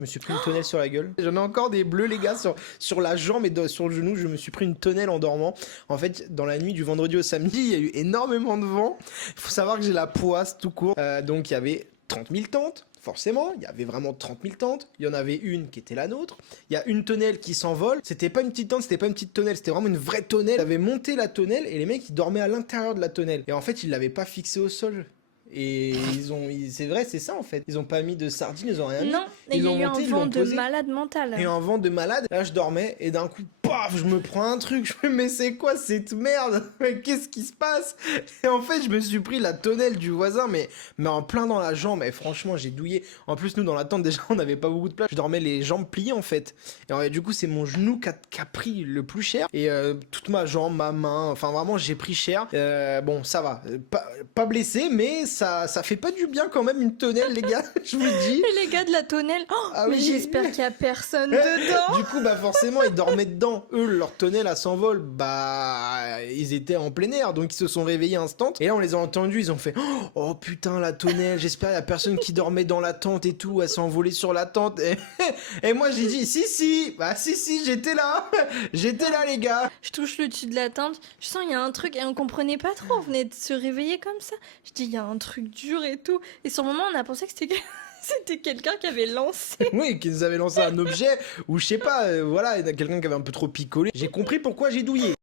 Je me suis pris une tonnelle sur la gueule. J'en ai encore des bleus, les gars, sur la jambe et sur le genou. Je me suis pris une tonnelle en dormant. En fait, dans la nuit du vendredi au samedi, il y a eu énormément de vent. Il faut savoir que j'ai la poisse tout court. Donc, il y avait 30 000 tentes. Forcément, il y avait vraiment 30 000 tentes. Il y en avait une qui était la nôtre. Il y a une tonnelle qui s'envole. C'était pas une petite tente, c'était pas une petite tonnelle, c'était vraiment une vraie tonnelle. Ils avaient monté la tonnelle et les mecs ils dormaient à l'intérieur de la tonnelle. Et en fait, ils l'avaient pas fixée au sol. Et c'est vrai, c'est ça en fait. Ils ont pas mis de sardines, ils ont rien mis. Non, et il y a eu un vent de malade mental. Et un vent de malade. Là, je dormais et d'un coup, paf, je me prends un truc. Je me dis, mais c'est quoi cette merde? Mais qu'est-ce qui se passe? Et en fait, je me suis pris la tonnelle du voisin, mais en plein dans la jambe. Et franchement, j'ai douillé. En plus, nous, dans la tente, déjà, on n'avait pas beaucoup de place. Je dormais les jambes pliées en fait. Et alors, du coup, c'est mon genou qui a pris le plus cher. Et toute ma jambe, ma main, enfin vraiment, j'ai pris cher. Bon, ça va. Pas blessé, mais ça fait pas du bien quand même une tonnelle, les gars. Je vous le dis. Et les gars de la tonnelle, Ah mais oui. j'espère qu'il y a personne dedans. Du coup, bah forcément, ils dormaient dedans. Eux, leur tonnelle à s'envol, bah ils étaient en plein air, donc ils se sont réveillés instant. Et là, on les a entendus, ils ont fait oh putain la tonnelle. J'espère il y a personne qui dormait dans la tente et tout. Elle s'est envolée sur la tente. Et moi, j'ai dit si, bah si, j'étais là, les gars. Je touche le dessus de la tente, je sens il y a un truc et on comprenait pas trop. On venait de se réveiller comme ça. Je dis il y a un truc dur et tout. Et sur le moment, on a pensé que c'était quelqu'un qui avait lancé. Oui, qui nous avait lancé un objet ou je sais pas. Voilà, il y a quelqu'un qui avait un peu trop picolé. J'ai compris pourquoi j'ai douillé.